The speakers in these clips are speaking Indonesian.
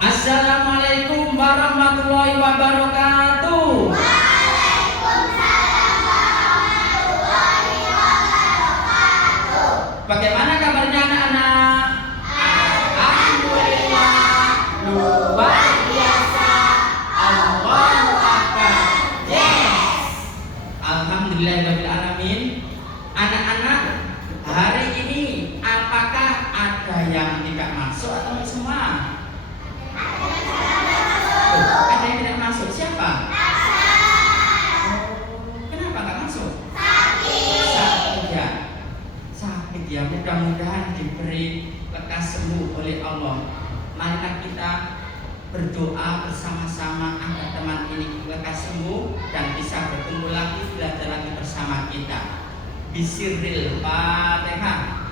Assalamualaikum warahmatullahi wabarakatuh. Waalaikumsalam warahmatullahi wabarakatuh. Bagaimana kabarnya anak-anak? Alhamdulillah, luar biasa. Allahu Akbar. Yes. Alhamdulillahirrahmanirrahim. Anak-anak, hari ini apakah ada yang tidak masuk atau semua? Ada yang tidak masuk. Siapa? Kenapa nggak masuk? Sakit ya. Sakit ya. Mudah-mudahan diberi lekas sembuh oleh Allah. Marilah kita berdoa bersama-sama agar teman ini lekas sembuh dan bisa berkumpul lagi, belajar lagi bersama kita. Bisirril Fatihah.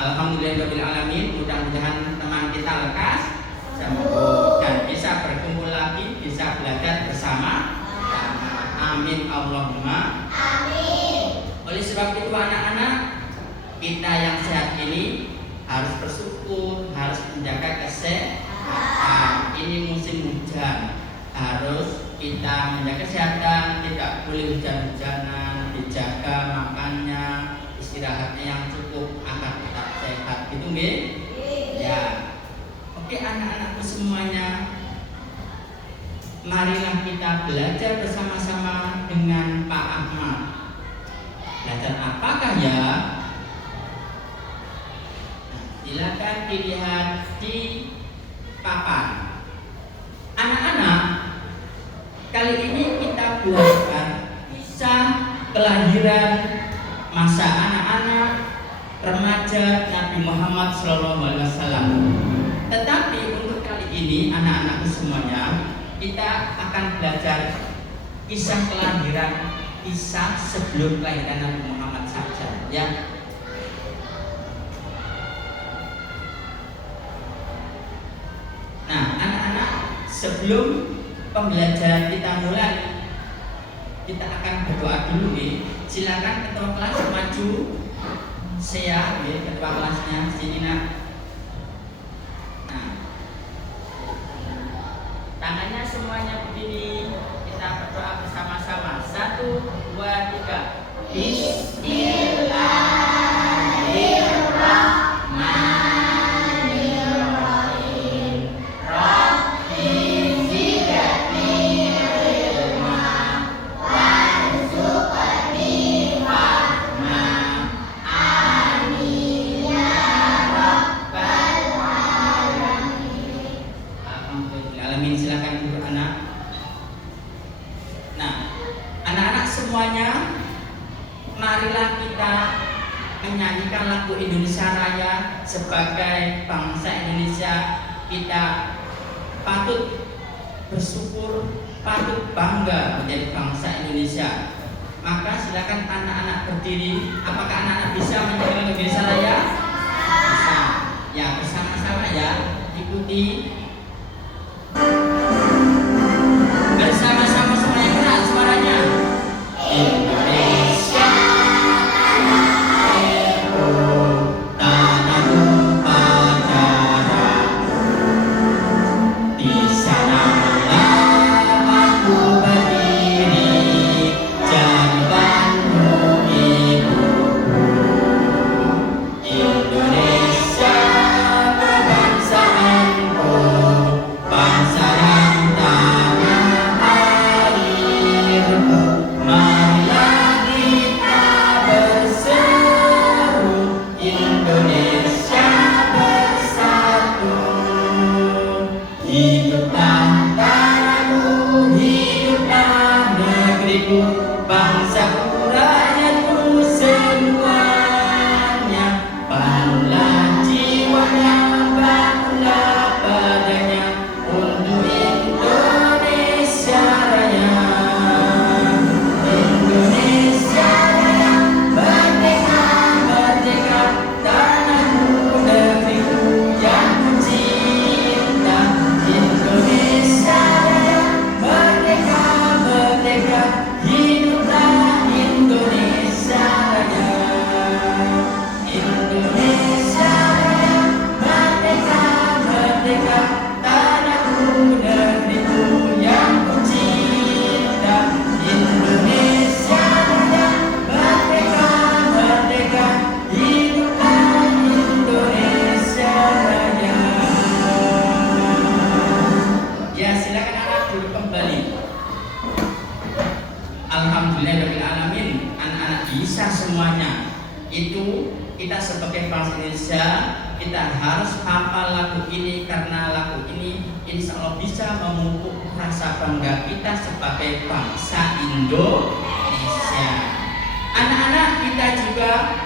Alhamdulillahirrahmanirrahim. Mudah-mudahan teman kita lekas sembuh dan bisa berkumpul lagi, bisa belajar bersama. Amin Allahumma Amin. Oleh sebab itu anak-anak, kita yang sehat ini harus bersyukur, harus menjaga kesehatan. Ini musim hujan, harus kita menjaga kesehatan, tidak boleh hujan-hujanan, dijaga makannya, istirahatnya yang cukup agar tetap sehat. Gitu nggih? Ya. Oke anak-anakku semuanya, marilah kita belajar bersama-sama dengan Pak Ahmad. Belajar apakah ya? Nah, silakan dilihat di papan. Anak-anak, kali ini kita belajar kisah kelahiran masa anak-anak remaja Nabi Muhammad SAW. Tetapi untuk kali ini anak-anakku semuanya, kita akan belajar kisah kelahiran, kisah sebelum kelahiran Nabi Muhammad saja, ya. Nah, anak-anak, sebelum pembelajaran kita mulai, kita akan berdoa dulu nih. Silakan ketua kelas maju. Saya, ketua kelasnya, sini nak. Nah, tangannya semuanya begini. Kita berdoa bersama-sama. 1, 2, 3. Bismillahirrahmanirrahim. Rabbi zidni ilma warzuqni fahma. Amin ya rabbal alamin. Alhamdulillah. Silakan duduk anak. Nah, anak-anak semuanya, marilah kita menyanyikan lagu Indonesia Raya. Sebagai bangsa Indonesia, kita patut bersyukur, patut bangga menjadi bangsa Indonesia. Maka silakan anak-anak berdiri. Apakah anak-anak bisa menyanyikan lagu Indonesia Raya? Bisa. Ya, bersama-sama ya. Ikuti. Bersama-sama semuanya, keras suaranya. Indonesia tanahku, tanahku padaku. Di sanalah aku berdiri, jambanmu ibuku. Indonesia kebangsaanku. kita harus hafal lagu ini karena lagu ini insya Allah bisa memupuk rasa bangga kita sebagai bangsa Indonesia. Anak-anak kita juga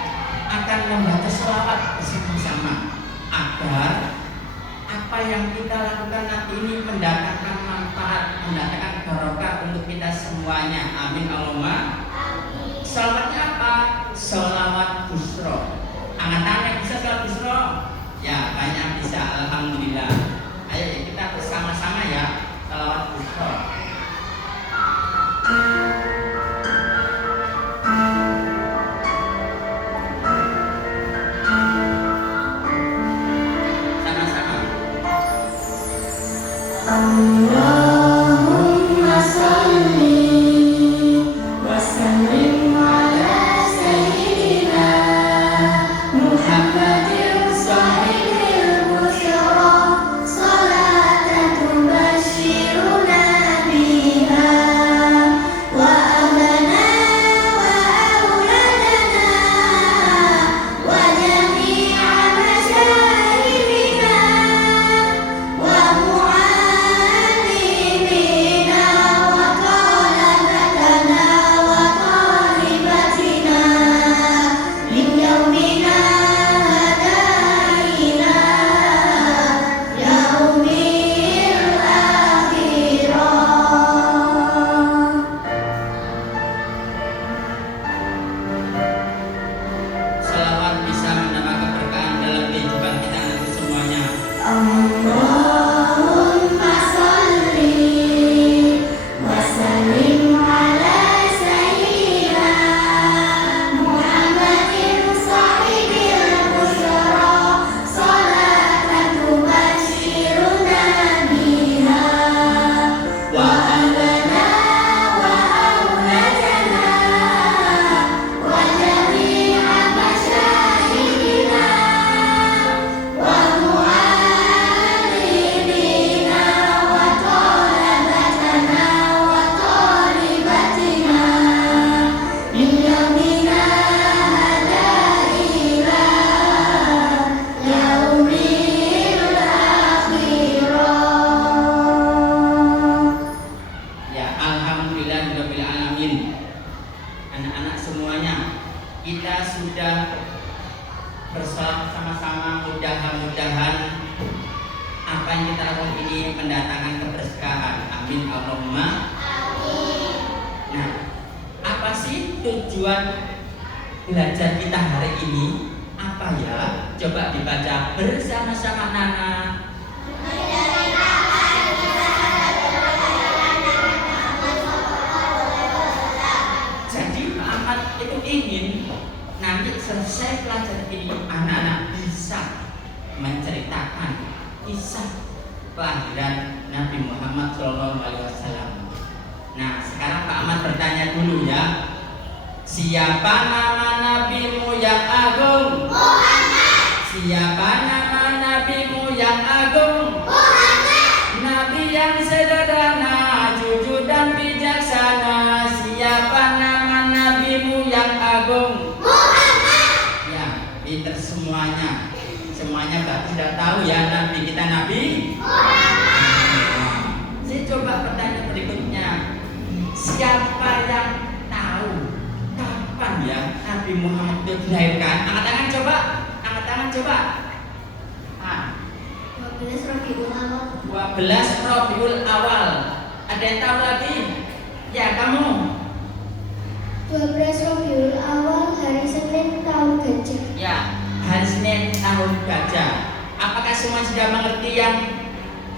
akan membaca selawat bersama-sama agar apa yang kita lakukan nanti ini mendatangkan manfaat, mendatangkan barokah untuk kita semuanya. Amin Allahumma. Selawatnya apa? Selawat busro. Angkat-angkat yang bisa selawat busro? Ya banyak bisa, alhamdulillah. Ayo ya, kita bersama-sama ya selawat busro. Allahumma salli wa sallim ala sayyidina Muhammadin sahibil busyra salatan tubashshiruna biha wa ahlana wa auladana wa jami'a masyayikhina wa Selawat bisa menambah keberkahan dalam kehidupan kita nanti semuanya. Allahumma salli wa sallim ala sayyidina Muhammadin sahibil busyra salatan tubashshiruna biha wa ahlana wa auladana wa jami'a masyayikhina wa mu'allimina wa talabatana wa talibatina min yaumina hada ila yaumil akhirah. Ya, alhamdulillahirabbil alamin. Anak-anak semuanya, kita sudah bersolat sama-sama. Mudah-mudahan apa yang kita lakukan ini mendatangkan keberkahan. Amin Allahumma. Nah, apa sih tujuan belajar kita hari ini? Apa ya? Coba dibaca bersama-sama Nana. Jadi Pak Ahmad itu ingin nanti selesai pelajaran ini anak-anak bisa menceritakan kisah kelahiran Nabi Muhammad SAW. Nah, sekarang Pak Ahmad bertanya dulu ya. Siapa nama nabimu yang agung? Muhammad. Siapa nama nabimu yang agung? Muhammad. Nabi yang sederhana, jujur dan bijaksana. Siapa nama nabimu yang agung? Muhammad. Ya, pinter semuanya. Semuanya Mbak sudah tahu ya nabi kita Nabi Muhammad. Saya coba pertanyaan berikutnya. Siapa yang tahu kapan ya Nabi Muhammad itu dilahirkan? Angkat tangan coba. Angkat tangan coba. 12 Rabiul Awal. 12 Rabiul Awal. Ada yang tahu lagi? Ya, kamu. 12 Rabiul Awal hari Senin tahun gajah. Ya, hari Senin tahun gajah. Apakah semua sudah mengerti yang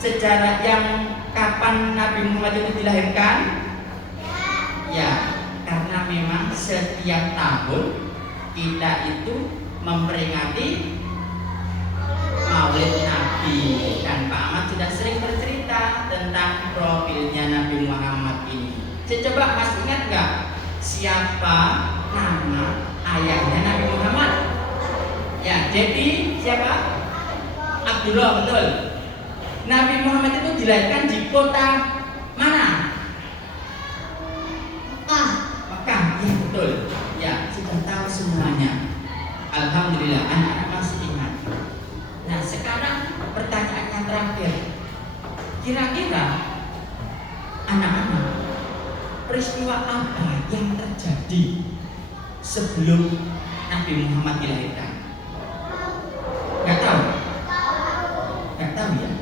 sejarah yang kapan Nabi Muhammad itu dilahirkan? Ya, karena memang setiap tahun kita itu memperingati Maulid Nabi, dan Pak Ahmad sudah sering bercerita tentang profilnya Nabi Muhammad ini. Saya coba masih ingat nggak siapa nama ayahnya Nabi Muhammad? Ya, jadi siapa? Abdullah, betul. Nabi Muhammad itu dilahirkan di kota mana? Mekah, ya betul. Ya, sudah tahu semuanya. Alhamdulillah, anak-anak masih ingat. Nah, sekarang pertanyaan yang terakhir. Kira-kira anak-anak, peristiwa apa yang terjadi sebelum Nabi Muhammad dilahirkan? Gak tahu? Gak tahu ya?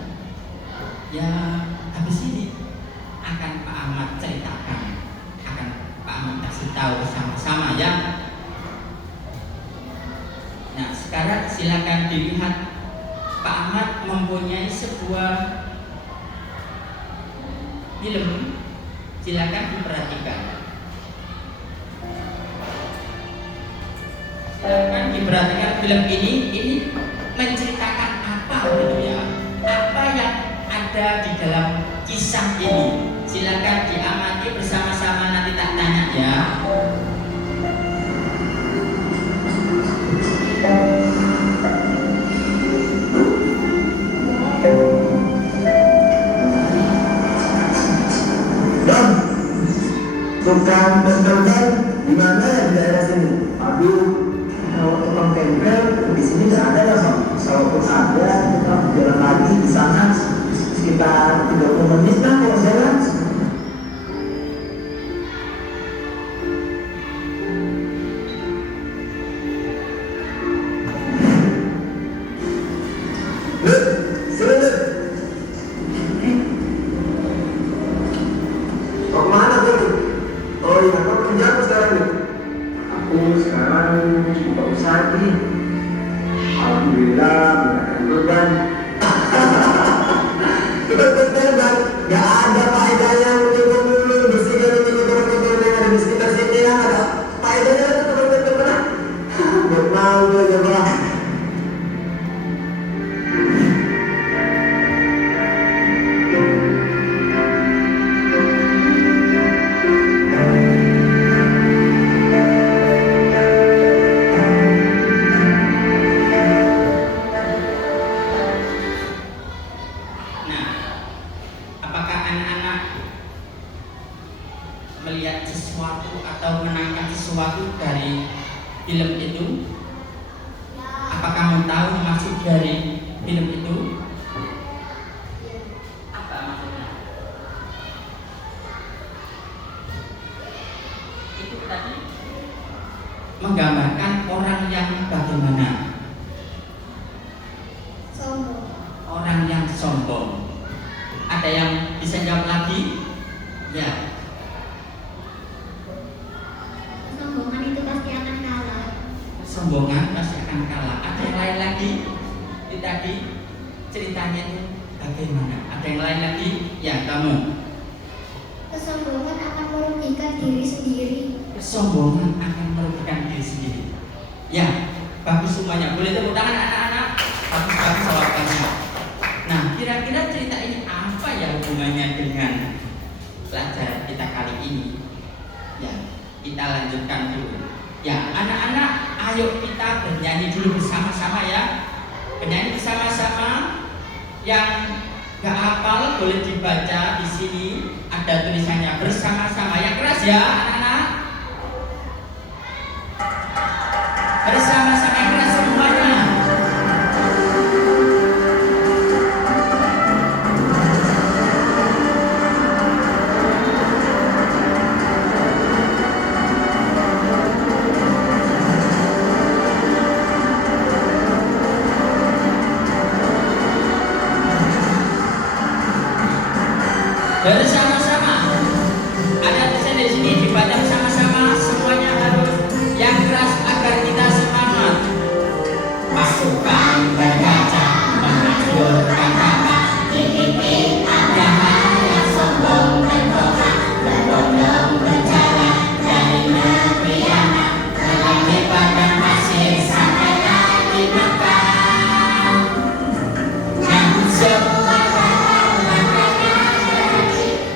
Ya habis ini akan Pak Ahmad ceritakan, akan Pak Ahmad kasih tahu bersama-sama ya. Nah sekarang silakan dilihat, Pak Ahmad mempunyai sebuah film, silakan diperhatikan. Silakan diperhatikan film ini menceritakan apa gitu ya? Apa yang ada di dalam kisah ini? Silakan diamati bersama-sama, nanti tak tanya ya. Don, tukang bengkel di mana di daerah sini? Aduh, kalau tukang bengkel di sini nggak ada lah, Bang. Kalaupun ada, kita jalan lagi di sana sekitar 30 menit lah kalau jalan. Melihat sesuatu atau menangkap sesuatu dari film itu? Apakah kamu tahu maksud dari film itu? Apa maksudnya? Itu tadi menggambarkan orang yang bagaimana? Sombong. Orang yang sombong. Ada yang bisa jawab lagi? Ya. Kesombongan itu pasti akan kalah. Kesombongan pasti akan kalah. Ada yang lain lagi? Itu tadi ceritanya itu bagaimana? Ada yang lain lagi? Ya, kamu. Kesombongan akan merugikan diri sendiri. Kesombongan akan merugikan diri sendiri. Ya, bagus semuanya. Boleh tepuk tangan anak-anak? Bagus-bagus jawabannya. Nah, kira-kira cerita ini apa ya hubungannya dengan pelajaran kita kali ini? Ya, kita lanjutkan dulu. Ya, anak-anak, ayo kita bernyanyi dulu bersama-sama ya. Bernyanyi bersama-sama. Yang gak hafal boleh dibaca di sini. Ada tulisannya bersama-sama. Yang keras ya, anak-anak. Bersama-sama yang keras semuanya. Bersama-sama. Ada tulisan di sini dibaca bersama-sama. Semuanya harus yang keras agar kita semangat. Pasukan berkaca menghancurkan kata. Dipimpin ada yang sombong dan kota. Berbondong berjalan dari negeri anak. Terlebih pada pasir sampai di Mekah. Namun semua langkahnya berhenti.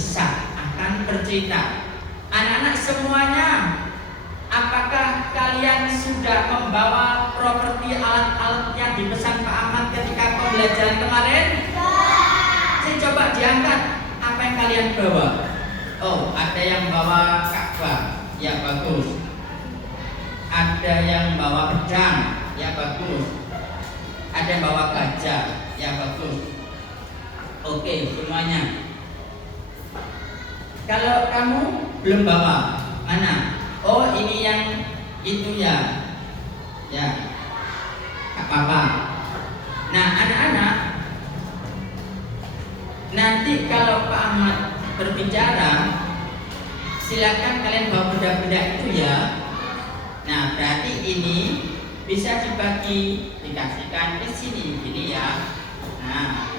besar akan bercerita. Anak-anak semuanya, apakah kalian sudah membawa properti alat-alat yang dipesan Pak Ahmad ketika pembelajaran kemarin? Saya coba diangkat. Apa yang kalian bawa? Oh, ada yang bawa Ka'bah. Ya bagus. Ada yang bawa pedang. Ya bagus. Ada yang bawa gajah. Ya bagus. Oke, semuanya. Kalau kamu belum bawa, mana? Oh, ini yang itu ya. Ya. Gak apa-apa. Nah, anak-anak, nanti kalau Pak Ahmad berbicara, silakan kalian bawa benda-benda itu ya. Nah, berarti ini bisa dibagi, dikasihkan ke sini, gini ya. Nah,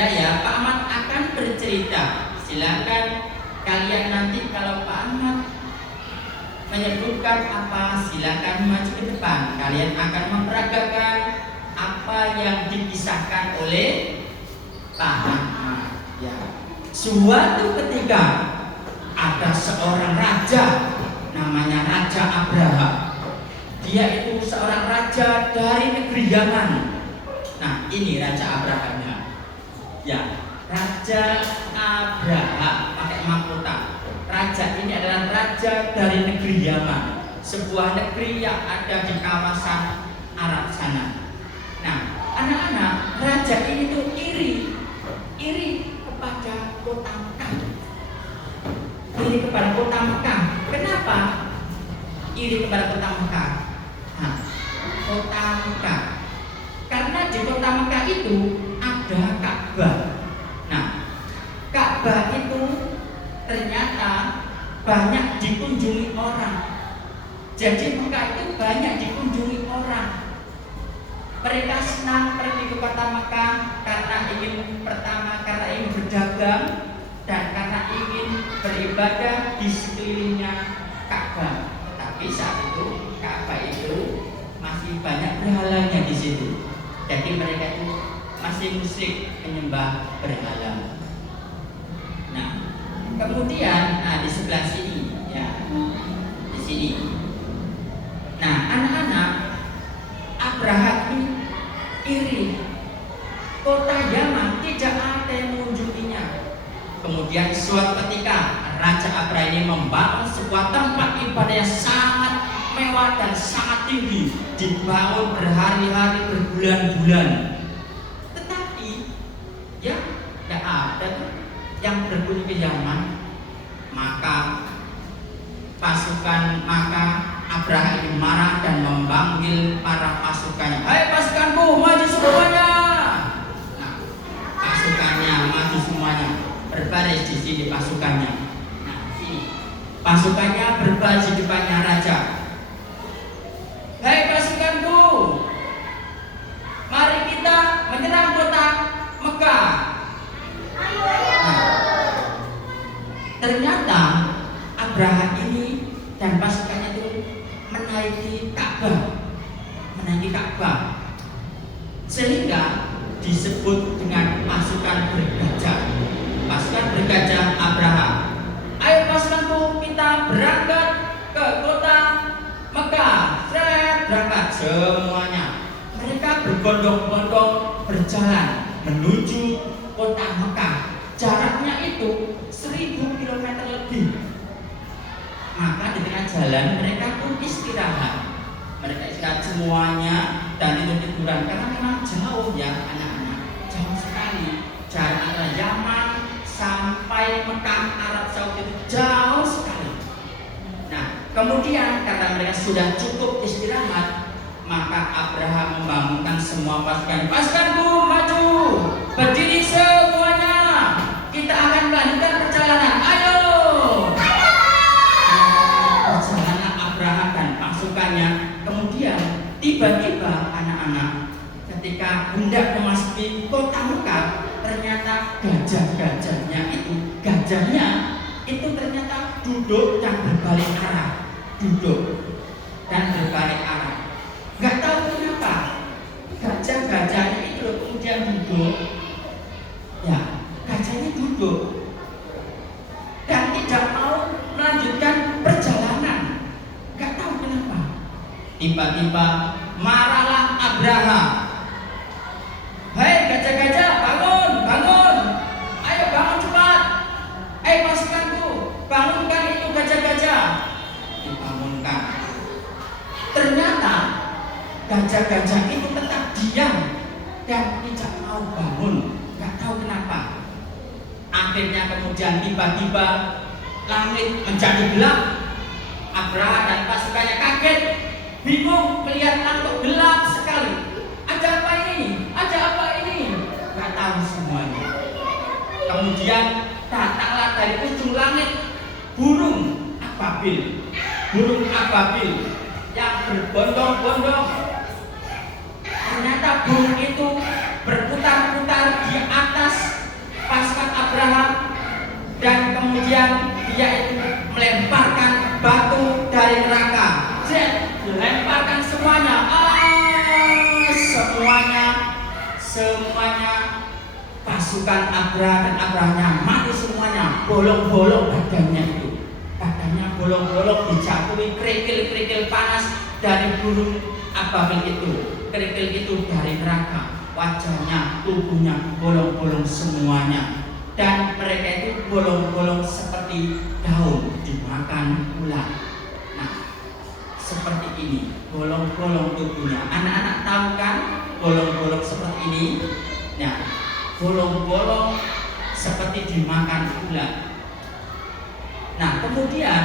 ya, Pak Ahmad akan bercerita. Silakan kalian nanti kalau Pak Ahmad menyebutkan apa, silakan maju ke depan. Kalian akan memperagakan apa yang dikisahkan oleh Pak Ahmad. Ya. Suatu ketika ada seorang raja, namanya Raja Abraham. Dia itu seorang raja dari negeri Yaman. Nah, ini Raja Abrahamnya. Ya, Raja Abraham pakai mahkota. Raja ini adalah raja dari negeri Yaman, sebuah negeri yang ada di kawasan Arab sana. Nah, anak-anak, raja ini tuh iri kepada kota Mekah. Iri kepada kota Mekah. Kenapa? Iri kepada kota Mekah. Nah, kota Mekah. Karena di kota Mekah itu ada Ka'bah. Nah, Ka'bah itu ternyata banyak dikunjungi orang. Jadi Mekah itu banyak dikunjungi orang. Mereka senang pergi ke kota Mekah karena ingin berdagang dan karena ingin beribadah di sekelilingnya Ka'bah. Tapi saat itu Ka'bah itu masih banyak berhalanya di situ. Jadi mereka itu masih musyrik menyembah berhala. Nah, kemudian di sebelah sini ya, di sini. Nah, anak-anak, Abraham ini iri. Kota Yaman tidak ada yang mengunjunginya. Kemudian suatu ketika Raja Abraham ini membangun sebuah tempat ibadah yang sangat mewah dan sangat tinggi, dibangun berhari-hari, berbulan-bulan. Tetapi ya tidak ada yang berkunjung ke Yaman. Maka Abraham ini marah dan memanggil para pasukannya. Hai pasukanku, maju semuanya. Nah, pasukannya maju semuanya, berbaris di sini pasukannya. Nah, sini pasukannya berbaris di depannya raja. Hai pasukanku, mari kita menyerang kota Mekah. Nah, ternyata Abraham ini dan pasukannya itu menaiki Ka'bah, sehingga disebut dengan pasukan bergajah Abraham. Ayo pasukanku, kita berangkat ke kota Mekah. Berangkat semuanya. Mereka berbondong-bondong berjalan menuju kota Mekah. Jaraknya itu 1000 km lebih. Maka di tengah jalan mereka pun istirahat. Mereka istirahat semuanya dan itu tiduran karena memang jauh ya anak-anak, jauh sekali. Jarak antara Yaman sampai Mekah Arab Saudi itu jauh sekali. Nah, kemudian karena mereka sudah cukup istirahat, maka Abraham membangunkan semua pasukanku maju, berdiri semuanya. Kita akan melanjutkan perjalanan. Ayo. Perjalanan Abraham dan pasukannya. Kemudian tiba-tiba anak-anak ketika hendak memasuki kota Mekah, ternyata gajahnya itu ternyata duduk dan berbalik arah. Gak tahu kenapa gajahnya itu kemudian duduk. Ya, gajahnya duduk dan tidak mau melanjutkan perjalanan. Gak tahu kenapa. Tiba-tiba marahlah Abraha. Hei gajah-gajah, bangun, bangun. Ayo bangun cepat. Pasukanku, bangunkan itu gajah-gajah. Dibangunkan. Ternyata gajah-gajah itu tetap diam dan tidak mau bangun. Gak tahu kenapa. Akhirnya kemudian tiba-tiba langit menjadi gelap. Abraha dan pasukannya kaget, bingung melihat langit gelap sekali. Ada apa ini? Ada apa ini? Gak tahu semuanya. Kemudian datanglah dari ujung langit burung ababil. Burung ababil yang berbondong-bondong. Ternyata burung itu berputar-putar di atas pasukan Abraham dan kemudian dia itu melemparkan batu dari neraka. Dilemparkan semuanya. Semuanya pasukan Abraham dan Abrahamnya mati semuanya. Bolong-bolong badannya itu. Badannya bolong-bolong, dijatuhi kerikil-kerikil panas dari burung ababil itu. Kerikil itu dari neraka. Wajahnya, tubuhnya bolong-bolong semuanya. Dan mereka itu bolong-bolong seperti daun dimakan ular. Nah, seperti ini, bolong-bolong tubuhnya. Anak-anak tahu kan bolong-bolong seperti ini? Nah, bolong-bolong seperti dimakan ular. Nah, kemudian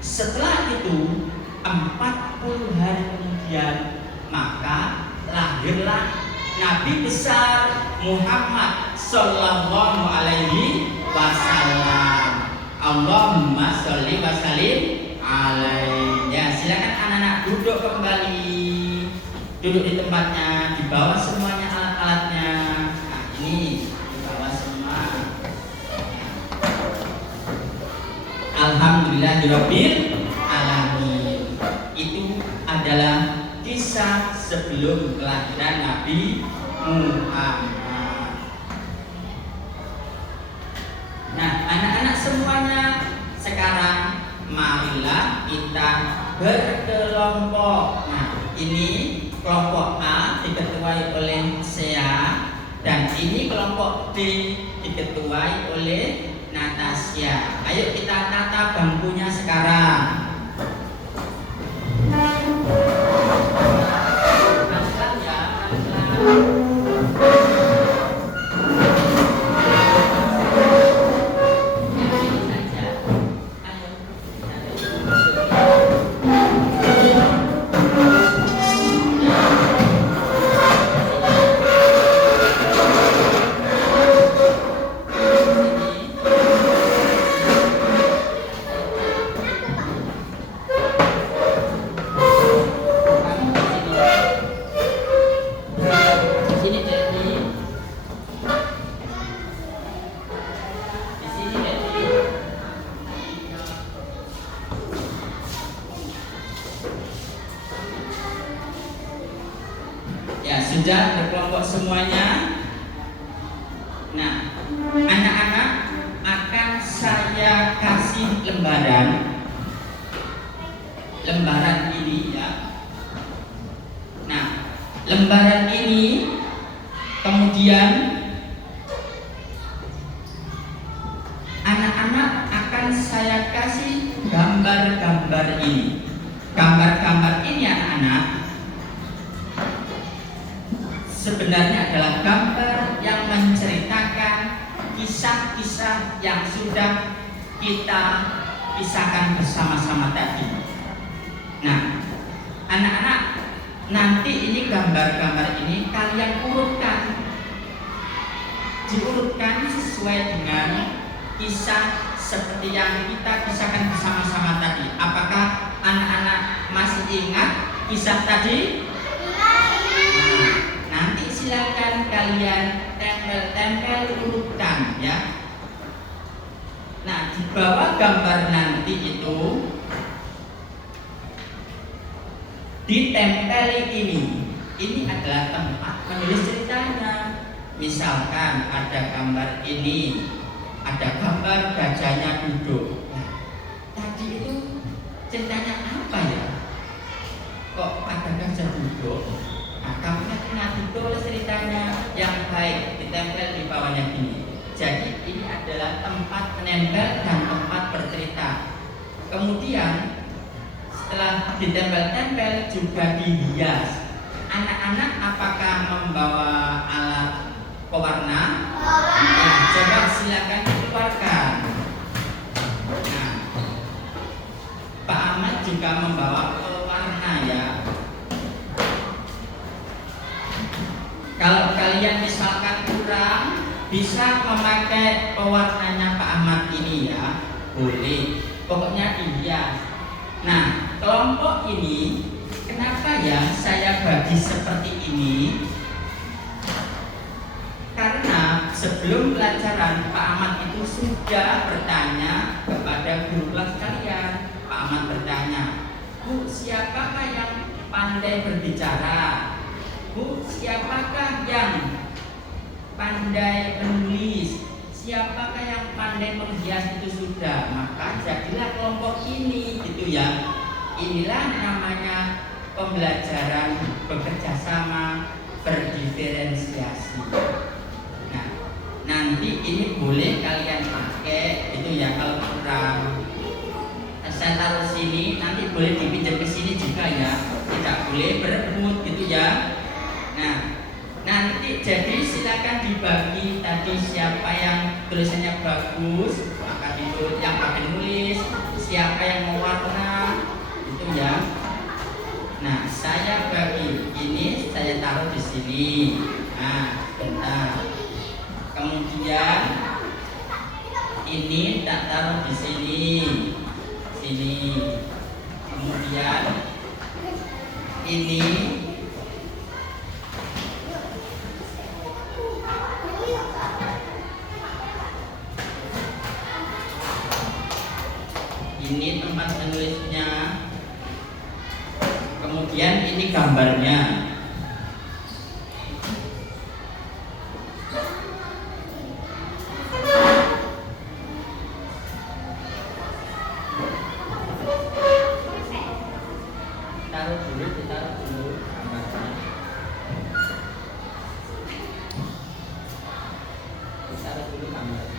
setelah itu 40 hari kemudian maka lahirlah Nabi besar Muhammad Sallallahu Alaihi Wasallam. Allahumma sholli wa sallim alaihi. Ya, silakan anak-anak duduk kembali. Duduk di tempatnya, dibawa semuanya alat-alatnya. Nah, ini dibawa semua. Alhamdulillahirabbil alamin. Itu adalah kisah sebelum kelahiran Nabi Muhammad. Nah, anak-anak semuanya, sekarang marilah kita berkelompok. Nah, ini kelompok A diketuai oleh Sea dan ini kelompok B diketuai oleh Natasha. Ayo kita tata bangkunya sekarang. Ya, sudah berkelompok semuanya. Nah, anak-anak akan saya kasih lembaran ini ya. Nah, lembaran ini kemudian anak-anak akan saya kasih gambar-gambar ini. Gambar-gambar ini anak-anak sebenarnya adalah gambar yang menceritakan kisah-kisah yang sudah kita kisahkan bersama-sama tadi. Nah, anak-anak, nanti ini gambar-gambar ini kalian diurutkan sesuai dengan kisah seperti yang kita kisahkan bersama-sama tadi. Apakah anak-anak masih ingat kisah tadi? Nah, nanti silakan kalian tempel-tempel urutkan ya. Nah, di bawah gambar nanti itu ditempeli ini. Ini adalah tempat menulis ceritanya. Misalkan ada gambar ini, ada gambar gajahnya duduk. Nah, tadi itu ceritanya apa ya? Kok ada gajah duduk? Nah, kamu ingat itu ceritanya yang baik ditempel di bawahnya gini. Jadi ini adalah tempat menempel dan tempat bercerita. Kemudian setelah ditempel-tempel juga dihias. Anak-anak apakah membawa alat pewarna? Nah, coba silakan dikeluarkan. Nah, Pak Ahmad juga membawa pewarna ya. Kalau kalian misalkan kurang, bisa memakai pewarnanya Pak Ahmad ini ya, boleh. Pokoknya dihias. Nah, kelompok ini kenapa ya saya bagi seperti ini? Karena sebelum pelajaran Pak Ahmad itu sudah bertanya kepada guru kelas kalian. Pak Ahmad bertanya, Bu, siapakah yang pandai berbicara? Bu, siapakah yang pandai menulis? Siapakah yang pandai menghias? Itu sudah. Maka jadilah kelompok ini gitu ya. Inilah namanya pembelajaran bekerja sama, berdiferensiasi. Nah, nanti ini boleh kalian pakai itu ya kalau kurang. Saya taruh sini, nanti boleh dipinjam ke sini juga ya. Tidak boleh berebut gitu ya. Nah, nanti jadi silakan dibagi tadi siapa yang tulisannya bagus maka ditulis yang pakai nulis, siapa yang mewarna itu ya. Nah, saya bagi ini saya taruh di sini. Nah, bentar. Kemudian ini tak taruh di sini. Sini. Kemudian ini tempat menulisnya. Kemudian ini gambarnya. Ditaruh dulu gambarnya. Ditaruh dulu gambarnya.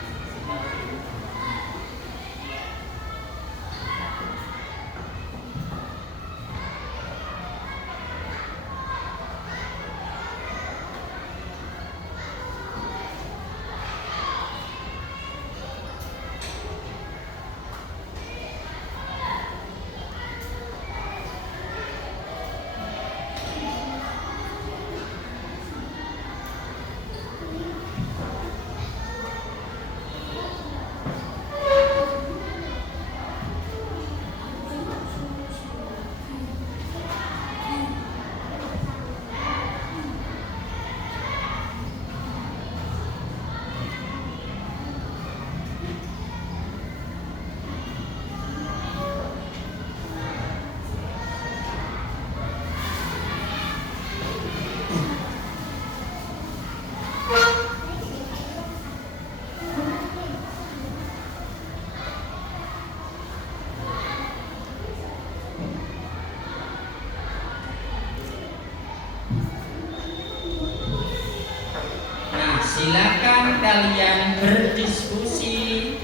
Silakan kalian berdiskusi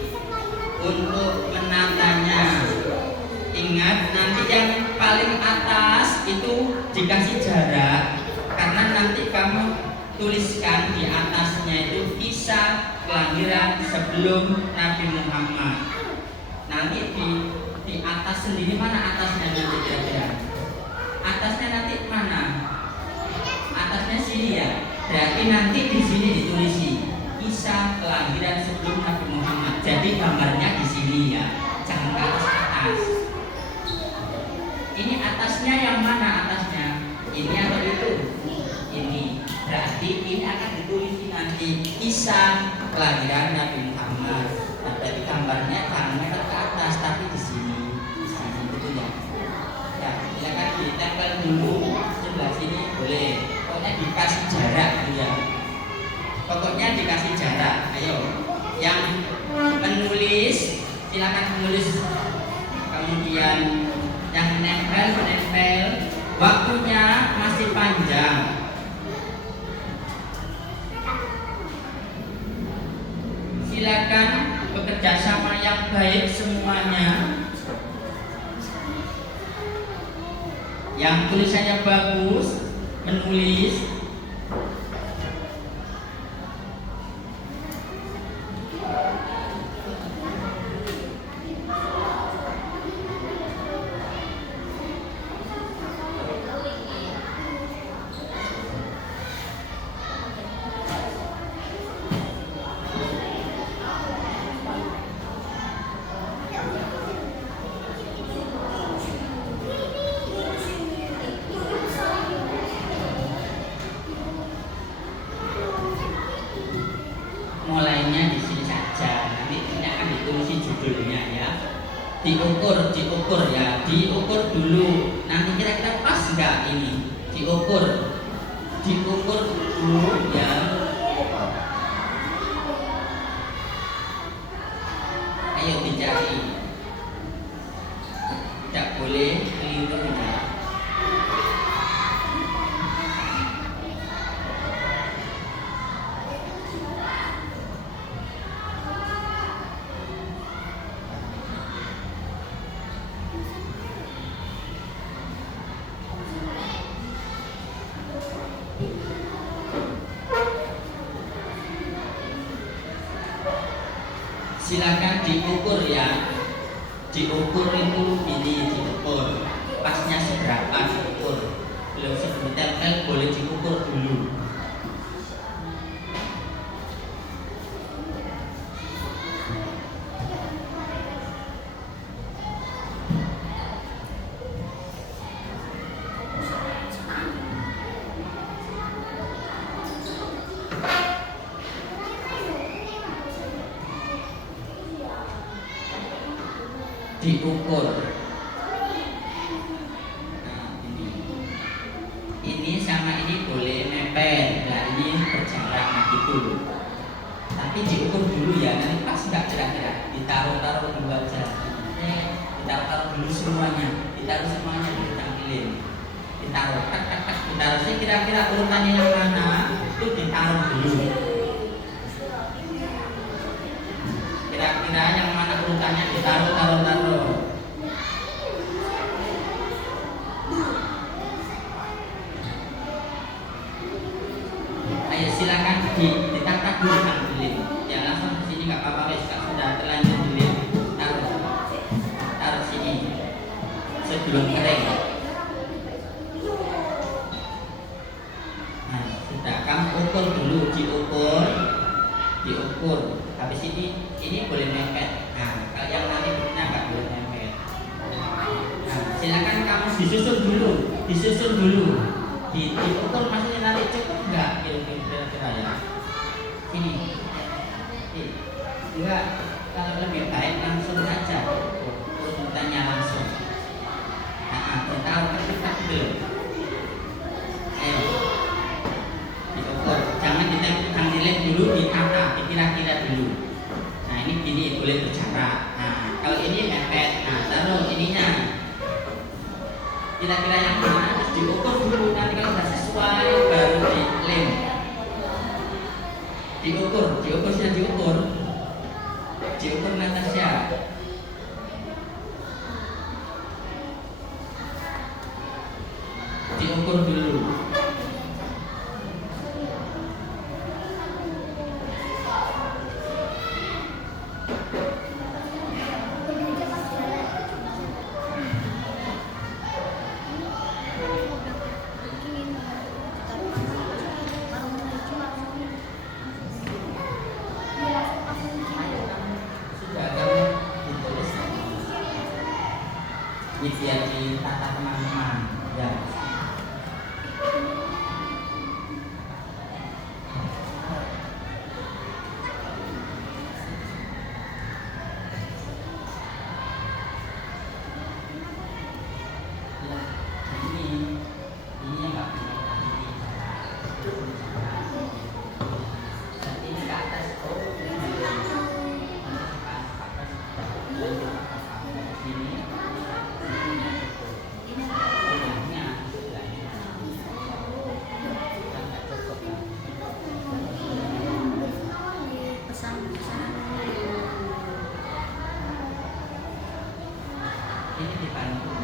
untuk menatanya. Ingat nanti yang paling atas itu dikasih jarak karena nanti kamu tuliskan di atasnya itu kisah kelahiran sebelum Nabi Muhammad. Nanti di atas sendiri mana atasnya nanti kira-kira? Atasnya nanti mana? Atasnya sini ya. Berarti nanti di sini ditulisi kisah kelahiran sebelum Nabi Muhammad. Jadi gambarnya di sini ya, jangan ke atas. Ini atasnya yang mana atasnya? Ini atau itu? Ini. Berarti ini akan ditulisi nanti kisah kelahiran Nabi Muhammad. Nah, jadi gambarnya jangan ke atas, tapi di sini gitu ya. Ya, silakan ditempel dulu sebelah sini boleh. Pokoknya dikasih jarak gitu ya. Pokoknya dikasih jarak. Ayo, yang kemudian yang menempel, waktunya masih panjang. Silakan bekerja sama yang baik semuanya. Yang tulisannya bagus, menulis. Mulainya di sini saja. Nanti ini akan ditulis judulnya ya. Diukur ya, diukur dulu. Nanti kira-kira pas nggak ini? Diukur dulu ya. Ayo dicari. Tidak boleh keliru ya. Silakan diukur ya. Diukur itu ini diukur. Pasnya seberapa diukur. Belum sebelum tempel boleh diukur dulu. Diukur. Nah, ini sama ini boleh nempel. Nah, ini berjarak gitu. Tapi diukur dulu ya. Nanti pas nggak kira-kira ditaruh dulu aja. Ditaruh dulu semuanya. Ditaruh semuanya dulu tampilin. Ditaruh ditaruh. Saya kira-kira urutannya yang mana itu ditaruh dulu. Kira-kira yang mana urutannya ditaruh. Ayo silakan ditata dulu tampilin. Ya langsung ke sini nggak apa-apa wes, sudah terlanjur dulu. Taruh sini sebelum kering. Nah, sudah kamu ukur dulu, diukur. Habis ini boleh nempel. Nah, kalau yang nanti berikutnya nggak boleh nempel. Nah, silakan kamu disusun dulu. Diukur maksudnya nanti cukup nggak kira-kira ya. Sini. Juga kalau lebih baik langsung aja urutannya langsung. Nah, tahu kita dulu. Ayo. Diukur. Jangan ditampilin dulu, ditata, dikira-kira dulu. Nah, ini gini boleh berjarak. Nah, kalau ini mepet, nah taruh ininya. Kira-kira yang mana terus diukur dulu. Nanti kalau sudah sesuai baru dilem. Diukur Natasha. Diukur dulu. Biar ditata teman-teman ya. Ini yang nggak ini ke atas. Ini dibantu.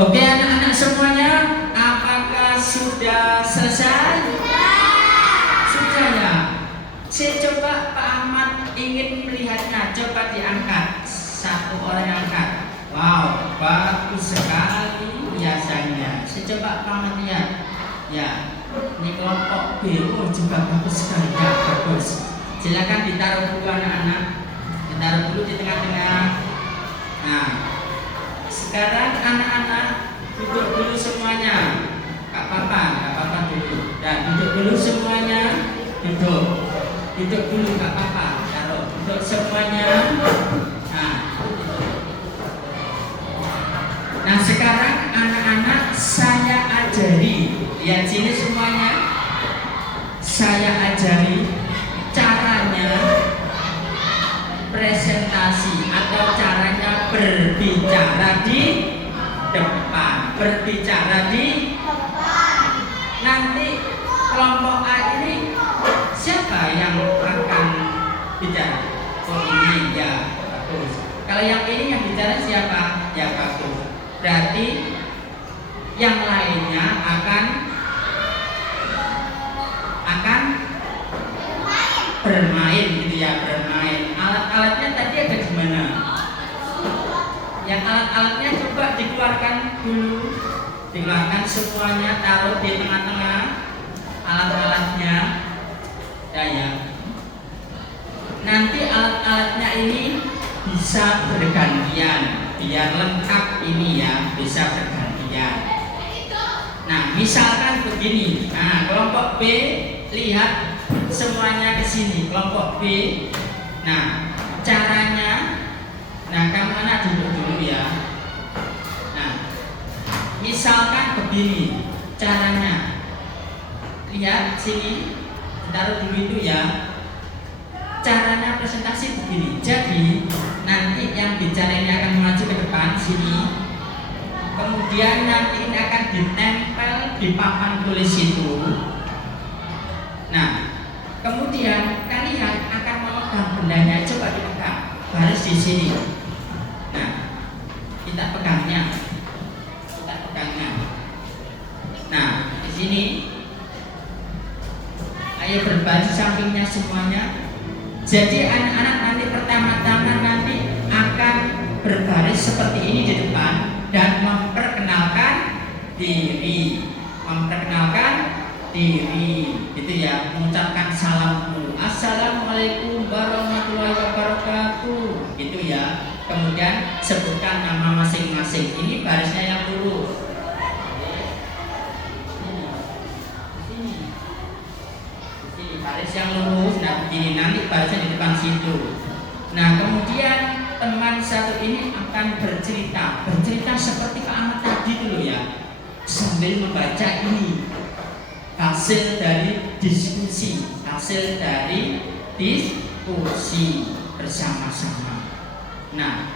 Oke anak-anak semuanya, apakah sudah selesai? Sudah ya. Saya coba Pak Ahmad ingin melihatnya. Coba diangkat. Satu orang yang angkat. Wow, bagus sekali biasanya. Saya coba Pak Ahmad lihat. Ya, ini kelompok B juga bagus sekali. Ya, bagus. Silakan ditaruh dulu anak-anak. Ditaruh dulu di tengah-tengah. Nah, sekarang anak-anak duduk dulu semuanya. Gak apa-apa dulu. Dan duduk dulu semuanya. Duduk dulu gak apa-apa. Taruh. Duduk semuanya. Nah sekarang anak-anak saya ajari. Lihat sini semuanya. Saya ajari caranya presentasi atau caranya berbicara di depan. Berbicara di depan. Nanti kelompok A ini siapa yang akan bicara? Oh ini ya bagus. Kalau yang ini yang bicara siapa? Ya bagus. Berarti yang lainnya akan bermain gitu ya, bermain. Alat-alatnya tadi ada di mana? Yang alat-alatnya coba dikeluarkan dulu. Dikeluarkan semuanya, taruh di tengah-tengah alat-alatnya. Ya. Nanti alat-alatnya ini bisa bergantian biar lengkap ini ya, bisa bergantian. Nah, misalkan begini. Nah, kelompok B lihat semuanya ke sini, kelompok B. Nah, caranya, kamu anak duduk dulu ya. Nah, misalkan begini caranya. Lihat sini, taruh dulu itu ya. Caranya presentasi begini. Jadi nanti yang bicara ini akan maju ke depan sini. Kemudian nanti ini akan ditempel di papan tulis itu. Nah, kemudian kalian akan memegang bendanya. Coba dipegang, baris di sini. Nah, kita pegangnya. Nah, di sini. Ayo berbaris sampingnya semuanya. Jadi anak-anak nanti pertama-tama nanti akan berbaris seperti ini di depan dan memperkenalkan diri, gitu ya, mengucapkan salam dulu. Assalamualaikum warahmatullahi wabarakatuh, gitu ya. Kemudian sebutkan nama masing-masing. Ini barisnya yang dulu. Baris yang lurus, nah begini, nanti barisnya di depan situ. Nah kemudian teman satu ini akan bercerita seperti Pak Ahmad tadi dulu ya, sambil membaca ini hasil dari diskusi bersama-sama. Nah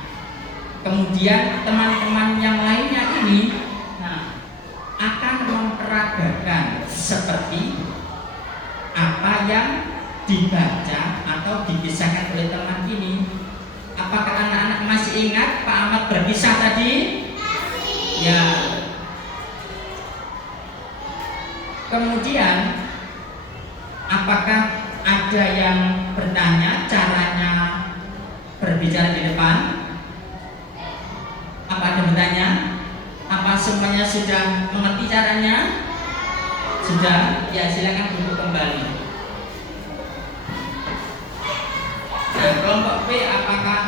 kemudian teman-teman yang lainnya ini akan memperagakan seperti apa yang dibaca atau dikisahkan oleh teman ini. Apakah anak-anak masih ingat Pak Ahmad berkisah tadi? Masih. Ya. Kemudian apakah ada yang bertanya caranya berbicara di depan? Apa ada bertanya? Apa semuanya sudah mengerti caranya? Sudah? Ya silakan duduk kembali. Nah kelompok B apakah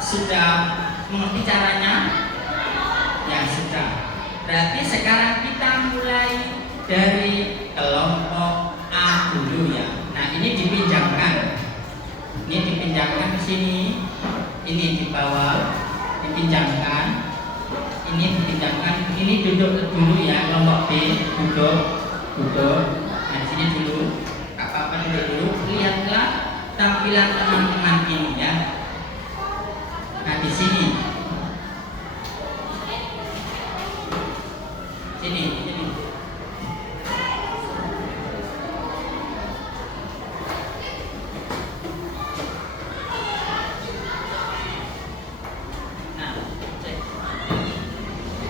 sudah mengerti caranya? Ya sudah. Berarti sekarang kita mulai dari kelompok A dulu ya. Nah ini dipinjamkan. Ini dipinjamkan ke sini. Ini di bawah dipinjamkan. Ini dipinjamkan. Ini duduk dulu ya, kelompok B duduk. Nah di sini dulu, apa-apa dulu. Lihatlah tampilan teman-teman ini ya. Nah di sini, sini. Nah, cek.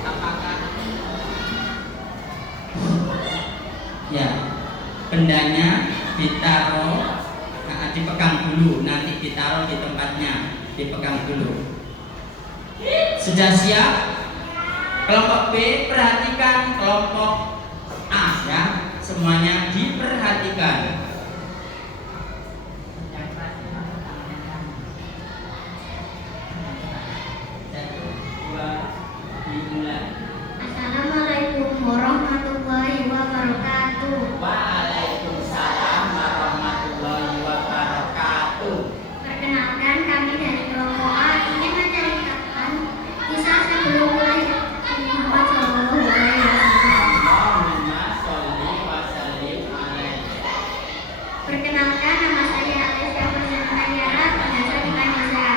Apakah bendanya ditaruh, dipegang dulu, nanti ditaruh di tempatnya, dipegang dulu. Sudah siap? Kelompok B perhatikan kelompok A ya, semuanya diperhatikan. Assalamualaikum warahmatullahi wabarakatuh. Waalaikumsalam warahmatullahi wabarakatuh. Perkenalkan, kami dari kelompok A ingin menceritakan kisah sebelum lahir Muhammad Shallallahu Alaihi Wasallam. Allahumma sholli wa sallim alaihi. Perkenalkan, nama saya Alessia Persenana Yara, berasal di Indonesia.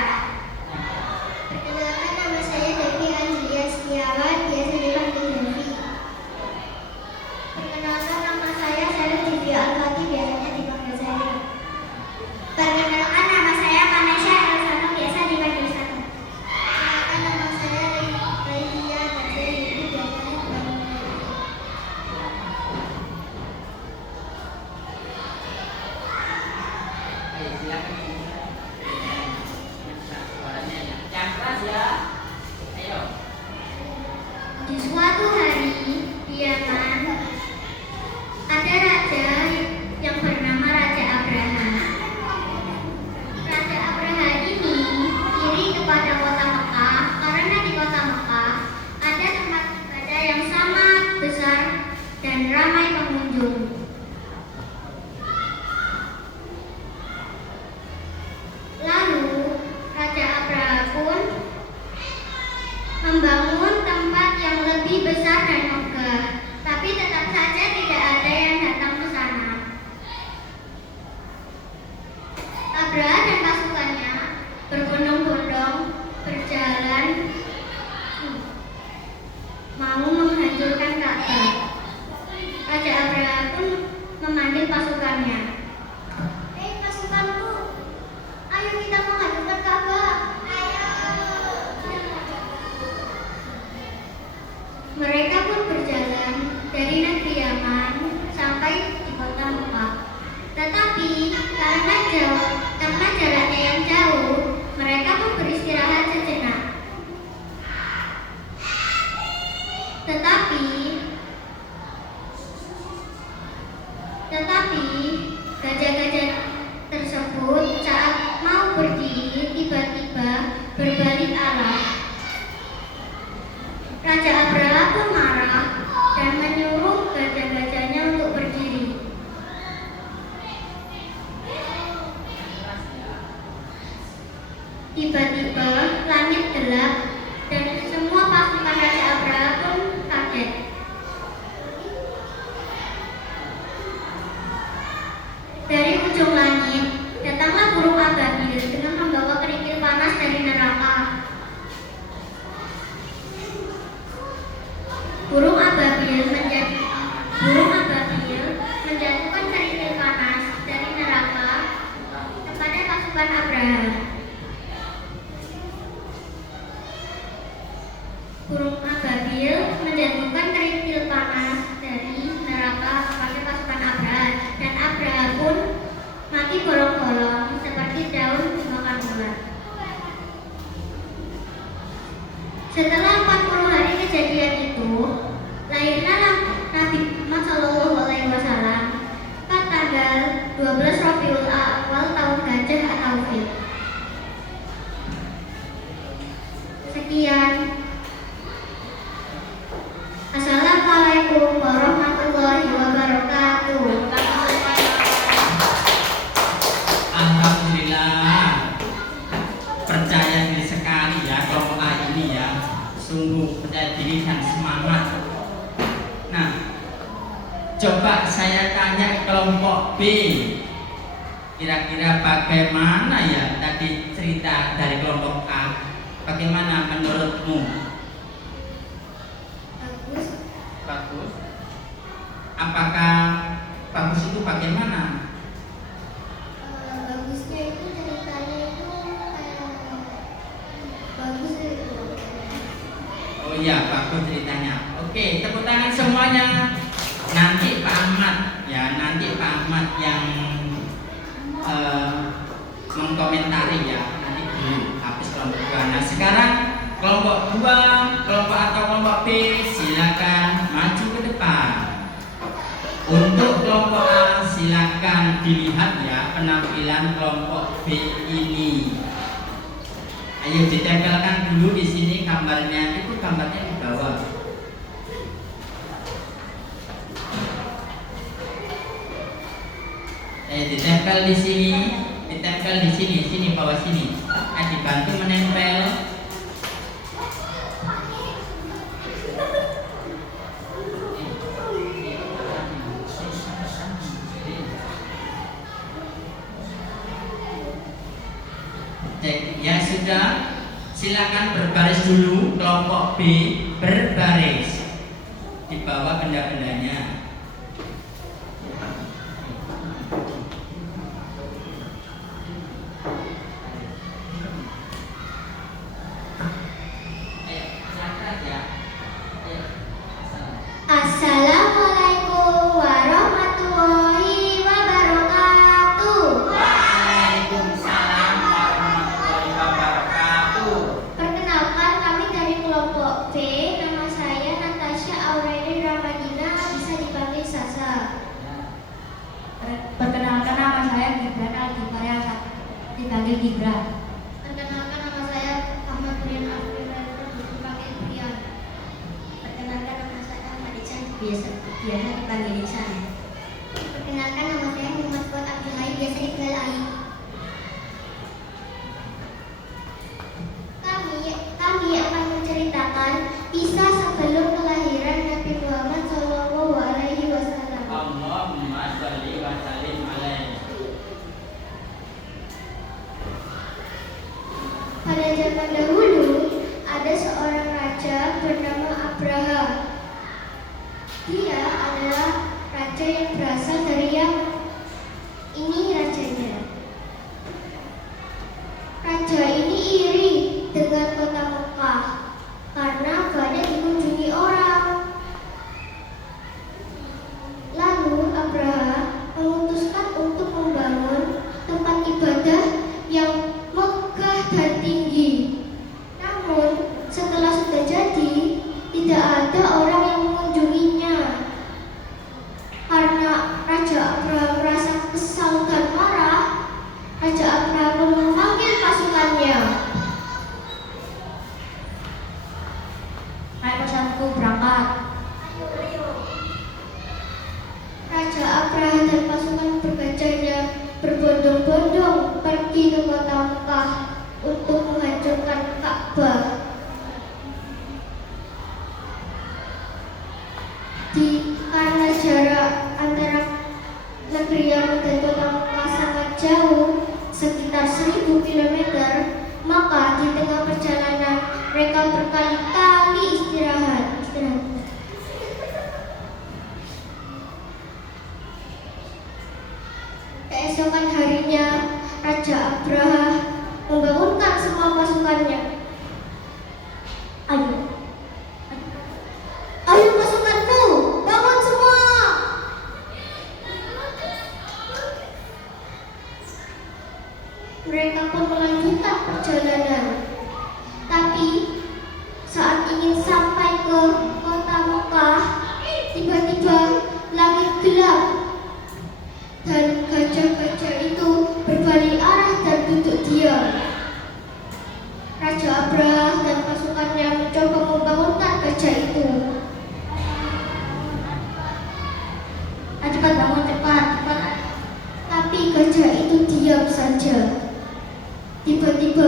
Perkenalkan, nama saya Devi Angelia Setiawan, biasa dipanggil Devi. Perkenalkan, nama saya Sarah Divya Al-Fatih, biasanya dipanggil saya. Perkenalkan, nama saya Vanessa Elsano, biasa dipanggil Sano. Perkenalkan, nama saya Raidia Nadia Yudi, biasanya dipanggil Nadia. Ayo silakan. Suaranya yang keras ya. Ayo. Di suatu hari di Yaman ada raja yang bernama Raja Abraha. Raja Abraha ini iri kepada kota Mekah karena di kota Mekah ada tempat ibadah yang sangat besar dan ramai pengunjung. Lalu Raja Abraha pun membangun tempat yang lebih besar dan megah, tapi tetap saja tidak ada yang datang ke sana. Abraha dan pasukannya berbondong-bondong berjalan mau menghancurkan Ka'bah. Raja Abraha pun memanggil pasukannya. Pasukanku, ayo kita menghancurkan Ka'bah. Mereka pun berjalan dari negeri Yaman sampai di kota Mekah. Tetapi karena jalannya yang jauh, mereka pun beristirahat sejenak. Tetapi gajah-gajah tersebut saat mau berdiri tiba-tiba berbalik arah. Raja Abraha pun marah dan menyuruh gajah-gajahnya untuk berdiri. Tiba-tiba langit gelap dan semua pasukan Raja Abraha pun kaget. Dari ujung langit datanglah burung ababil dengan membawa kerikil panas dari neraka. Burung ababil menjatuhkan kerikil panas dari neraka kepada pasukan Abraha. Burung ababil menjatuhkan kerikil panas dari neraka kepada pasukan Abraha, dan Abraha pun mati bolong-bolong seperti daun dimakan ular. Setelah 40 hari kejadian itu, lahirlah Nabi Muhammad Shallallahu Alaihi Wasallam pada tanggal 12 Rabiul Awal tahun gajah atau Fil. Sekian. Assalamualaikum warahmatullahi wabarakatuh. Alhamdulillah, percaya diri sekali ya kelompok A ini ya, sungguh percaya diri dan semangat. Nah, coba saya tanya kelompok B, kira-kira bagaimana ya tadi cerita dari kelompok A? Bagaimana menurutmu? Bagus. Apakah bagus itu bagaimana? Bagusnya itu ceritanya itu bagus itu. Oh iya, bagus ceritanya. Oke, tepuk tangan semuanya. Nah, nanti Pak Ahmad ya, nanti Pak Ahmad yang mengkomentari ya, nanti dulu habis kelompok 2. Nah sekarang kelompok 2, kelompok atau kelompok B silakan maju ke depan. Untuk kelompok A silakan dilihat ya penampilan kelompok B ini. Ayo ditempelkan dulu di sini gambarnya, itu gambarnya di bawah. Ditempel di sini, ditempel di sini, sini bawah sini. Dibantu menempel. Ya sudah, silakan berbaris dulu kelompok B, berbaris di bawah benda-bendanya. Assalamualaikum warahmatullahi wabarakatuh. Waalaikumsalam warahmatullahi wabarakatuh. Perkenalkan, kami dari kelompok B. Nama saya Natasha Aureli Ramadina, bisa dipanggil Sasa. Perkenalkan, nama saya Gibran Al-Gifari, dipanggil Gibran. Perkenalkan, nama saya Ahmad Brian Afril, dipanggil Brian. Perkenalkan, nama saya Ahmad Iksan, biasa dipanggil Iksan. Perkenalkan, nama saya Muhammad Fuad Abdul Hai, biasa dipanggil Ai. Kami akan menceritakan kisah sebelum kelahiran Nabi Muhammad SAW. Allahumma sholli wa sallim alaihi. Pada zaman dahulu, ada seorang raja bernama Abraha. Dia adalah raja yang berasal dari Yaman. Ini rajanya. Raja ini iri dengan kota Mekah karena banyak dikunjungi orang. Lalu Abraha memutuskan untuk membangun tempat ibadah yang megah dan tinggi. Namun setelah sudah jadi, tidak ada orang yang mengunjunginya. Karena Raja Abraha merasa kesal dan marah, Raja Abraha memanggil pasukannya. Ayo pesanku berangkat. Raja Abraha dan pasukan bergajahnya berbondong-bondong pergi ke kota Mekah untuk menghancurkan Ka'bah. Karena jarak antara negeri Yaman dan kota Mekah sangat jauh, sekitar 1000 km, maka di tengah perjalanan mereka berkali-kali istirahat. Keesokan harinya, Raja Abraha membangunkan semua pasukannya. Ayo pasukanku, bangun semua! Mereka pun melanjutkan perjalanan. Tapi saat ingin sampai ke kota Mekah, tiba-tiba langit gelap dan gajah-gajah itu berbalik arah dan duduk diam. Raja Abraha dan pasukannya mencoba membangunkan gajah itu. Cepat bangun, cepat. Tapi gajah itu diam saja. Tiba-tiba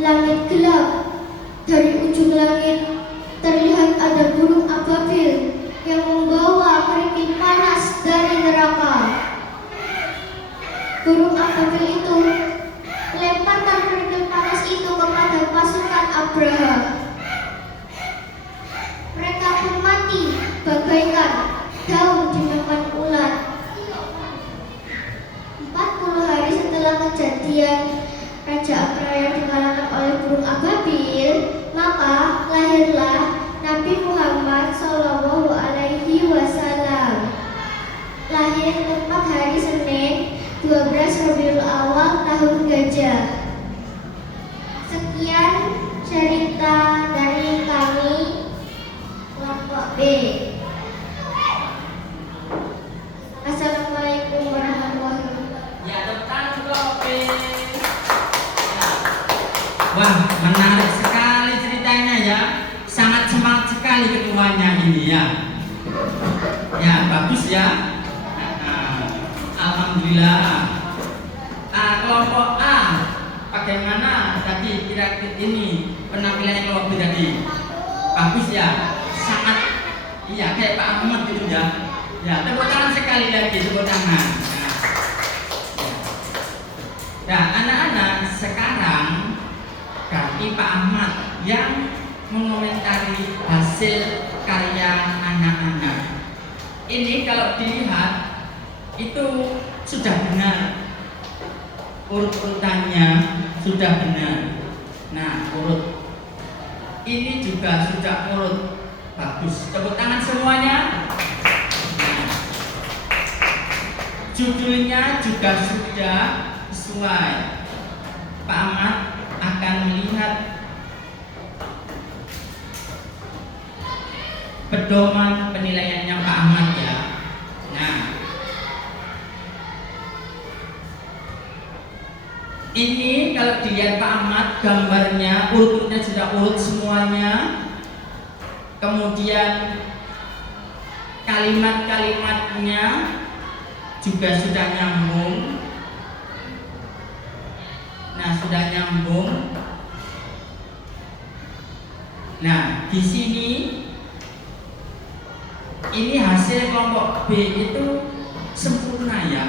langit gelap. Dari ujung langit terlihat ada burung ababil yang membawa kerikil panas dari neraka. Burung ababil itu melemparkan kerikil panas itu kepada pasukan Abraha. Mereka pun mati bagaikan daun dimakan ulat. 40 hari setelah kejadian Raja Abraha yang dikalahkan oleh burung ababil, maka lahirlah Nabi Muhammad SAW. tepat hari Senin 12 Rabiul Awal tahun Gajah. Sekian cerita dari kami kelompok B. Assalamualaikum warahmatullahi wabarakatuh. Ya, depan kopi. Ya. Wah, menarik sekali ceritanya ya. Sangat semangat sekali ketuanya ini ya. Ya, bagus ya. Alhamdulillah. Kelompok A, bagaimana tadi kira-kira ini penampilannya kelompok B tadi? Bagus ya. Sangat, iya kayak Pak Ahmad gitu ya. Ya, tepuk tangan sekali lagi, tepuk tangan. Nah, anak-anak sekarang ganti Pak Ahmad yang mengomentari hasil karya anak-anak. Ini kalau dilihat itu sudah benar, urut-urutannya sudah benar. Nah, urut ini juga sudah urut bagus. Tepuk tangan semuanya. Nah, judulnya juga sudah sesuai. Pak Ahmad akan melihat pedoman penilaiannya Pak Ahmad ya. Nah, ini kalau dilihat Pak Ahmad gambarnya urutnya sudah urut semuanya. Kemudian kalimat-kalimatnya juga sudah nyambung. Nah, sudah nyambung. Nah, di sini ini hasil kelompok B itu sempurna ya.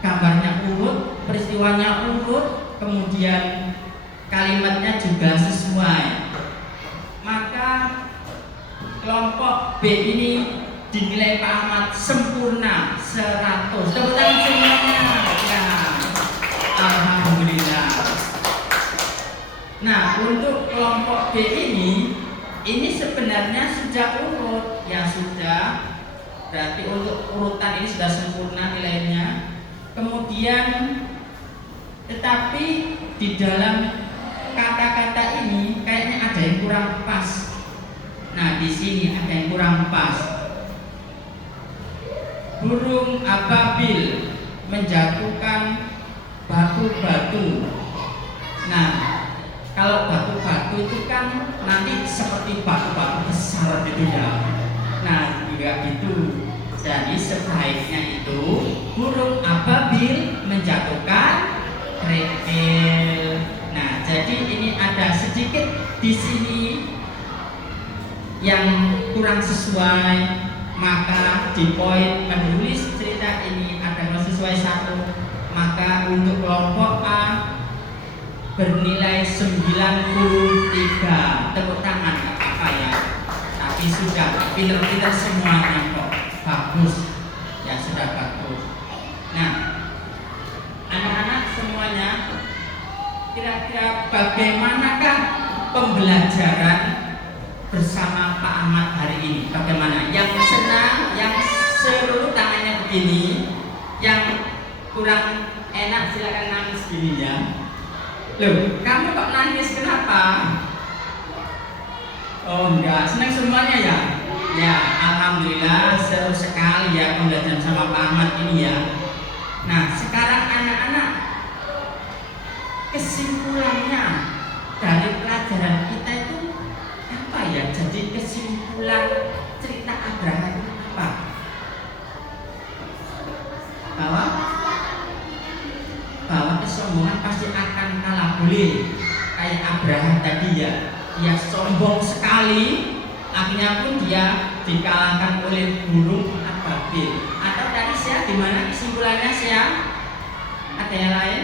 Gambarnya urut, peristiwanya urut, kemudian kalimatnya juga sesuai. Maka kelompok B ini dinilai Pak Ahmad sempurna 100. Tepuk tangan semuanya. Ya. Alhamdulillah. Nah, untuk kelompok B ini sebenarnya sudah urut, ya sudah. Berarti untuk urutan ini sudah sempurna nilainya. Kemudian, tetapi di dalam kata-kata ini kayaknya ada yang kurang pas. Nah, di sini ada yang kurang pas. Burung ababil menjatuhkan batu-batu. Nah, kalau batu-batu itu kan nanti seperti batu-batu besar gitu ya. Nah, juga gitu. Jadi sebaiknya itu burung ababil menjatuhkan kerikil. Nah, jadi ini ada sedikit di sini yang kurang sesuai, maka di poin menulis cerita ini ada yang sesuai 1. Maka untuk kelompok A bernilai 93. Tepuk tangan gak apa-apa ya. Tapi sudah pinter-pinter semuanya kok. Bagus. Ya sudah bagus. Nah, anak-anak semuanya, kira-kira bagaimanakah pembelajaran bersama Pak Ahmad hari ini? Bagaimana? Yang senang, yang seru tangannya begini. Yang kurang enak silakan nangis gini ya. Loh, kamu kok nangis kenapa? Oh enggak, senang semuanya ya? Ya, alhamdulillah seru sekali ya pembelajaran sama Pak Ahmad ini ya. Nah, sekarang anak-anak, kesimpulannya dari pelajaran kita itu apa ya? Jadi kesimpulan cerita Abraham itu apa? Bahwa kesombongan pasti akan kalah boleh. Kayak Abraham tadi ya, dia sombong sekali, akhirnya pun dia dikalahkan oleh burung ababil. Atau tadi saya gimana kesimpulannya saya? Ada yang lain?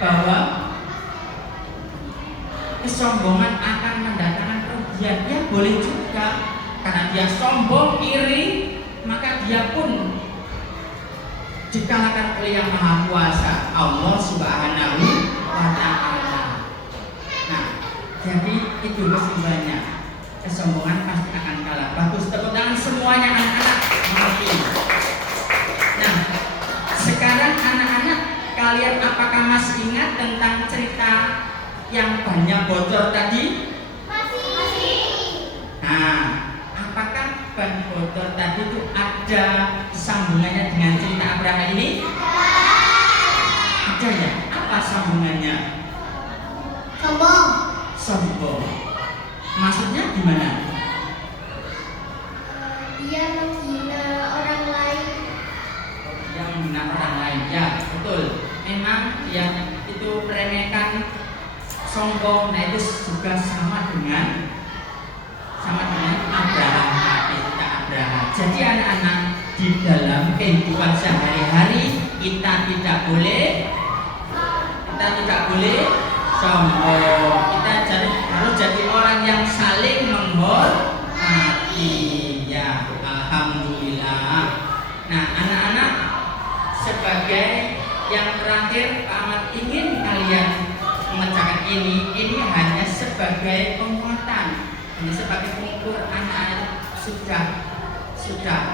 Bahwa kesombongan akan mendatangkan kerugian. Ya boleh juga, karena dia sombong, iri, maka dia pun dikalahkan oleh Yang Maha Kuasa, Allah Subhanahu wa Ta'ala. Nah, jadi itu kesimpulannya. Kesombongan pasti akan kalah. Bagus, tepuk tangan semuanya anak-anak. Mengerti? kalian, apakah masih ingat tentang cerita yang banyak bocor tadi? Nah, apakah ban bocor tadi itu ada sambungannya dengan cerita Abraha ini? Ada ya? Apa sambungannya? Sombong. Maksudnya gimana? Dia menghina orang lain. Yang menghina orang lain, ya betul. Memang yang itu meremehkan, sombong. Nah itu juga sama dengan Abraha, cerita Abraha. Jadi anak-anak, di dalam kehidupan sehari-hari kita tidak boleh sombong. Kita harus jadi orang yang saling menghormati. Ya, alhamdulillah. Nah, anak-anak, sebagai yang terakhir, Pak Ahmad ingin kalian mengerjakan ini hanya sebagai penguatan, hanya sebagai pengukur anak-anak sudah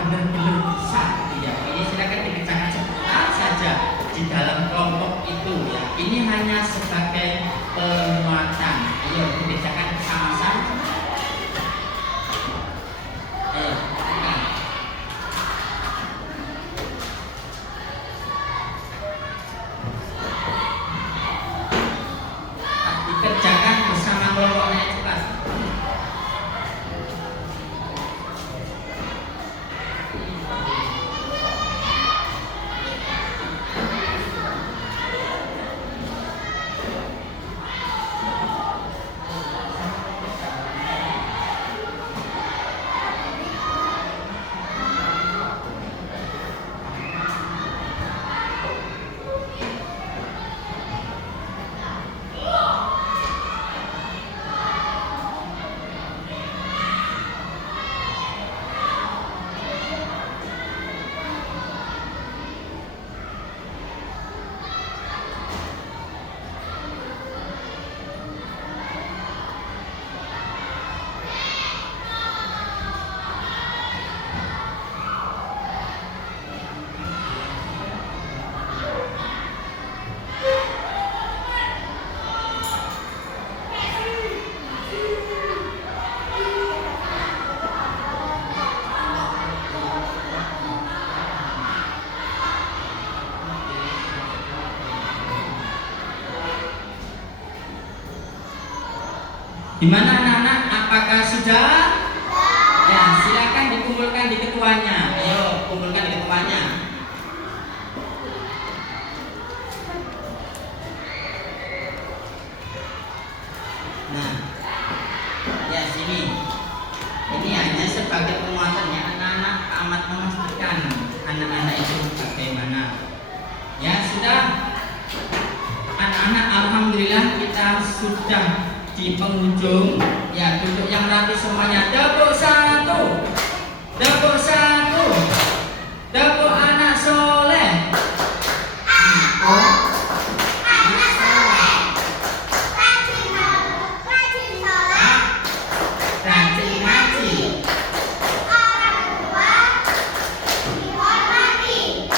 benar-benar bisa. Ya, ini silakan dikerjakan sebentar saja di dalam kelompok itu. Ya, ini hanya sebagai penguatan. Ayo dikerjakan sama-sama. Ayo, silakan. Dikerjakan bersama kelompoknya cepat. Gimana anak-anak? Apakah sudah? Ya, silakan dikumpulkan di ketuanya. Ayo, kumpulkan di ketuanya. Nah, ya sini. Ini hanya sebagai penguatannya anak-anak, amat memastikan anak-anak itu bagaimana. Ya sudah, anak-anak, alhamdulillah kita sudah di penghujung. Ya, duduk yang rapi semuanya. Tepuk satu, tepuk satu, tepuk anak soleh. Rajin ngaji. Orang tua dihormati.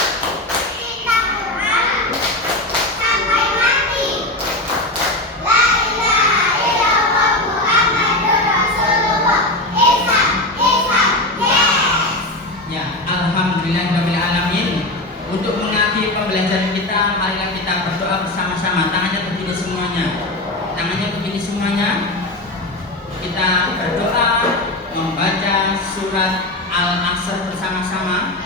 Kita Quran sampai mati. La ilaha illallah Muhammadur Rasulullah. Islam, yes. Ya, alhamdulillahirabbil alamin. Untuk mengakhiri pembelajaran kita, marilah kita berdoa bersama-sama. Tangannya begini semuanya. Tangannya begini semuanya. Kita berdoa membaca surat Al-Asr bersama-sama.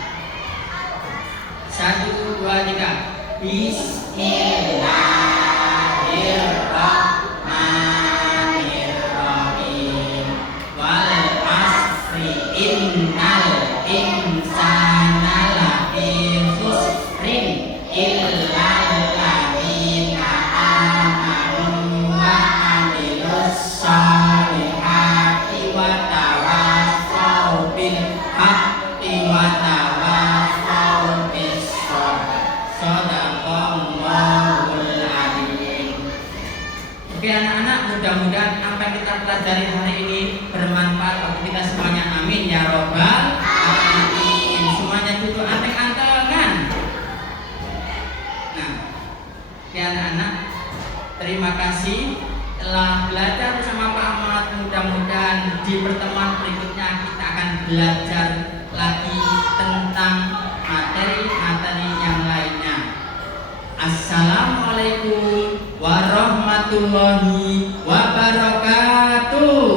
1, 2, 3. Bismillahirrahmanirrahim. Wal asri innal insana lafi khusrin illa alladzina amanu wa amilus sholihati wa tawassaw bil haqqi wa tawassaw bis sabr. Shadaqallahul adzim. Oke anak-anak, mudah-mudahan apa yang kita pelajari hari ini bermanfaat bagi kita semuanya. Amin ya robbal alamin. Semuanya duduk anteng-antengan. Nah, warahmatullahi wabarakatuh.